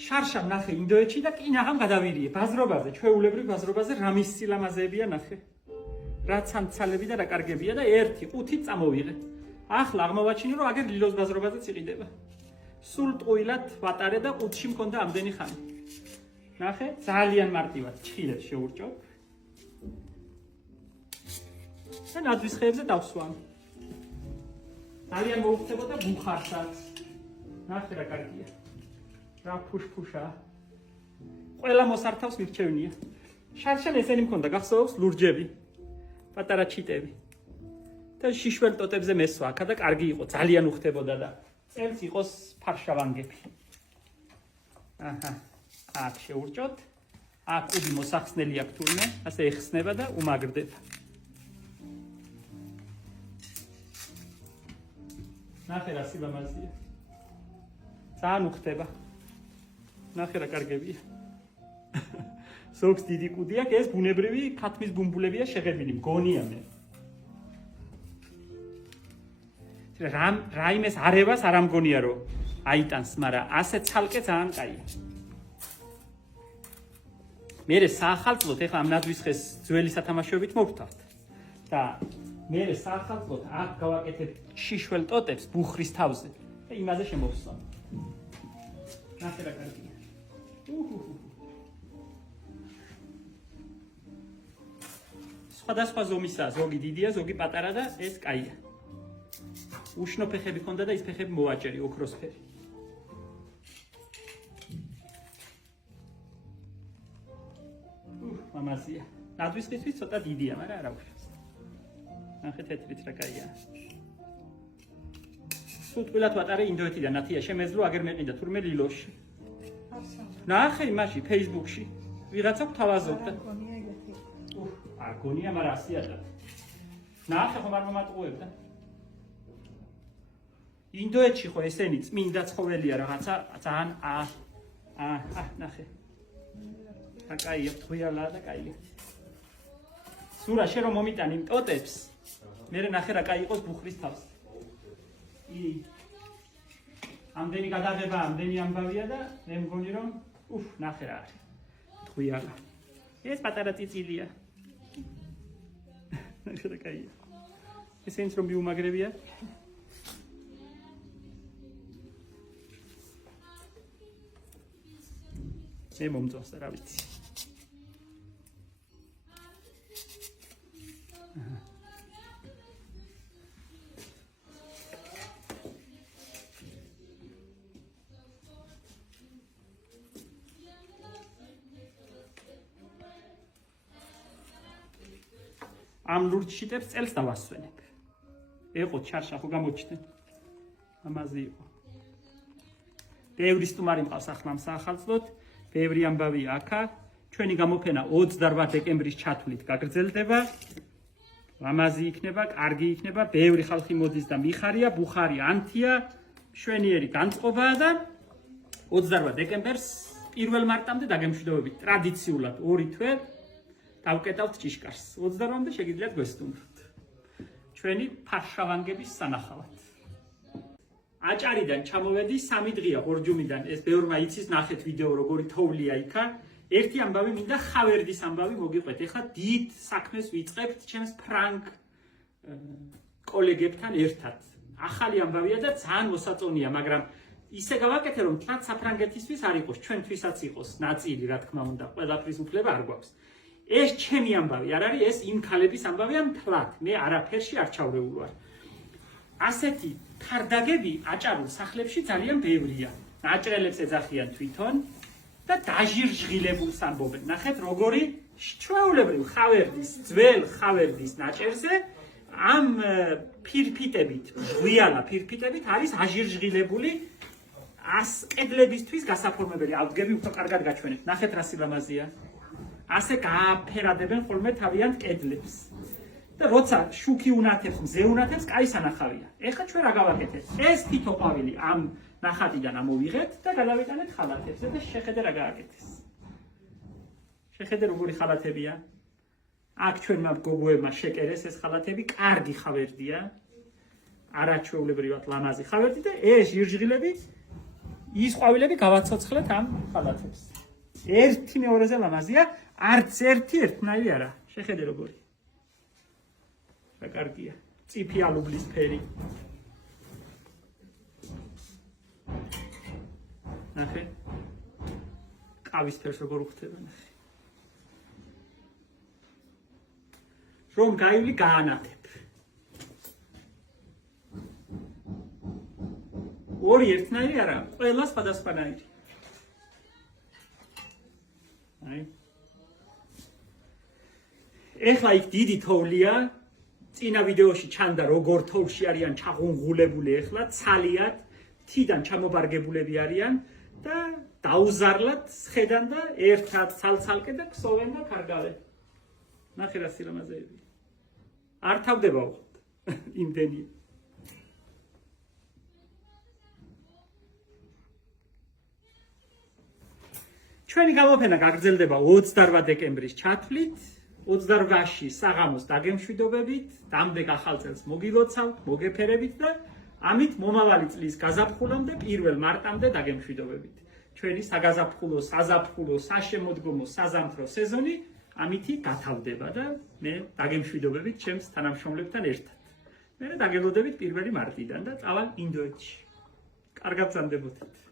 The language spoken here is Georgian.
შარშა ნახე ინდოეთში და კი ნახამ გადავირიე ბაზრობაზე, ჩვეულებრივ ბაზრობაზე რამის სილამაზეებია ნახე. რა ცანცალები და რა კარგებია და 1-5 წამოვიღე. ახლა აღმოვაჩინე რომ აგერ ლილოს ბაზრობაზეც იყიდება. სულ ტყუილად ვატარე და ყუთში მქონდა ამდენი ხანი. ნახე, ძალიან მარტივად ჩხილებს შეურჭობ. და ნაძვის ხეებზე დავსვამ. ძალიან მოუხდებოდა ბუხარსაც. ნახე რა კარგია. რა ფუშფუშა. ყველა მოსართავს მირჩევნია. შარშან ესენი მქონდა გახსოვს ლურჯები. პატარა ჩიტები. და შიშველ ტოტებზე მესვა აქა და კარგი იყო, ძალიან უხდებოდა და წელს იყოს ფარშავანგები. აჰა. აქ შეურჭოთ. აქ უდი მოსახსნელი აქვს თურმე, ასე ეხსნება და უმაგრდება. ნახე რა სილამაზეა. ძალიან უხდება. ნახე რა კარგებია. ზოგს დიდი კუდი აქვს, ეს ბუნებრივი ქათმის ბუმბულებია შეღებილი, მგონია მე. რაიმეს არევას არ ამგონია რომ აიტანს, მაგრამ ასე ცალკე ძალიან კაია. მე საახალწლოდ ეხლა ამ ნაძვის ხეს ძველი სათამაშოებით მოვთავთ და მე საახალწლოდ აქ გავაკეთებ შიშველ ტოტებს ბუხრის თავზე და იმაზე შემოვსვამ. ნახე რა კარგია. სხვადასხვა ზომისაა, ზოგი დიდია, ზოგი პატარა და ეს კაია. უშნო ფეხები ქონდა და ის ფეხები მოვაჭერი, ოქროსფერი. მამაზია. ნაძვის ხისთვის ცოტა დიდია, მაგრამ არა უშავს. ნახე თეთრიც რა კაია. სულ თბილად ვატარე ინდოეთიდან, ნათია შემეძლო აგერ მეყიდა თურმე ლილოში. ნახე იმაში, Facebook-ში. ვიღაცა გთავაზობდა. არ გონია, მაგრამ ასია და. ნახე ხომ არ მომატყუებდა. ინდოეთში ხო ესენი წმინდა ცხოველია რაღაცა ძალიან ნახე. და კაია, თვიალა და კაია. სურა შე რომ მომიტანი იმ ტოტებს, მე ნახე რა კაი იყოს ბუხრის თავს. ამდენი გადაღება, ამდენი ამბავია და მე მგონი რომ ნახე რა არის. თვიალა. ეს პატარა წიწილია. ნახე რა კაია. ესენიც რომ მიუმაგრებია. მე მომწონს რა ვიცი. ამ ლურჯ შიტებს წელს დავასვენებ. ეყო ჩარშა ხო გამოჩნდნენ. ამაზე იყო. ბევრი სტუმარი მყავს ახლა საახალწლოდ. ბევრი ამბავი აქა, ჩვენი გამოფენა 28 დეკემბრის ჩათვლით გაგრძელდება. ლამაზი იქნება, კარგი იქნება, ბევრი ხალხი მოდის და მიხარია, ბუხარი ანთია, მშვენიერი განწყობაა და 28 დეკემბერს 1 მარტამდე დაგემშვიდობებით ტრადიციულად 2 თვე დავკეტავთ ჭიშკარს. 28-მდე შეგიძლიათ გვესტუმროთ. ჩვენი ფარშავანგების სანახავად. აჭარიდან ჩამოვედი 3 დღეა ორჯუმიდან ეს ბევრმა იცის ნახეთ ვიდეო როგორი თოვლია იქა. ერთი ამბავი მინდა ხავერდის ამბავი მოგიყვეთ. ეხლა დიდ საქმეს ვიწყებთ ჩემს ფრანგ კოლეგებთან ერთად. ახალი ამბავია და ძალიან მოსაწონია, მაგრამ ისე გავაკეთე რომ თლაც საფრანგეთისთვის არ იყოს, ჩვენთვისაც იყოს ნაწილი, რა თქმა უნდა, ყველაფრის უფლება არ გვაქვს. ეს ჩემი ამბავი არ არის, ეს იმ ქალების ამბავია მთლად. მე არაფერში არ ჩავრეულ ვარ. ასეთი თარდაგები აჭარულ სახლებში ძალიან ბევრია. ნაჭრელებს ეძახიან თვითონ და დაჟირჟღილებულს ამბობენ. ნახეთ როგორი ჩვეულებრივ ხავერდის, ძველ ხავერდის ნაჭერზე ამ ფირფიტებით, ღვიალა ფირფიტებით არის აჟირჟღილებული კედლებისთვის გასაფორმებელი. ავდგები უფრო კარგად გაჩვენებთ. ნახეთ რა სილამაზეა. ასე გააფერადებენ ხოლმე თავიანთ კედლებს. და როცა შუქი უნათებს, მზე უნათებს, კაი სანახავია. ეხლა ჩვენ რა გავაკეთეთ? ეს თითო ყვავილი ამ ნახატიდან ამოვიღეთ და გადავიტანეთ ხალათებზე და შეხედე რა გააკეთეს. შეხედე როგორი ხალათებია. აქ ჩვენმა გოგოებმა შეკერეს ეს ხალათები, კარგი ხავერდია. არაჩვეულებრივად ლამაზი ხავერდი და ეს ჟირჟღილები ის ყვავილები გავაცოცხლეთ ამ ხალათებს. ერთი მეორეზე ლამაზია, არც ერთი ერთნაირი არა. შეხედე როგორი. რა კარგია. წიფი ალუბლის ფერი. ნახე. ყავის ფერს როგორ უხდება ნახე. რომ გაივლი გაანათებ. ორი ერთნაირი არა, ყველა სხვადასხვანაირი. აი. ეხლა იქ დიდი თოვლია, წინა ვიდეოში ჩანდა როგორ თოვლში არიან ჩაღუნღულებული, ეხლა ცალიად, თიდან ჩამობარგებულები არიან და დაუზარლად სხედან და ერთად ცალ-ცალკე და ქსოვენ და კარგავენ. ნახე რა სილამაზეები. არ თავდება უყოთ იმდენი. ჩვენი გამოფენა გაგრძელდება 28 დეკემბრის ჩათვლით, 28-ში საღამოს დაგემშვიდობებით, დამდეგ ახალ წელს მოგილოცავთ, მოგეფერებით და ამით მომავალი წლის გაზაფხულამდე 1 მარტამდე დაგემშვიდობებით. ჩვენი საგაზაფხულო, საზაფხულო, საშემოდგომო, საზამთრო სეზონი ამითი გათავდება და მე დაგემშვიდობებით ჩემს თანამშრომლებთან ერთად. მე დაგელოდებით 1 მარტიდან და წავალ ინდოეთში. კარგად წამდებოდეთ.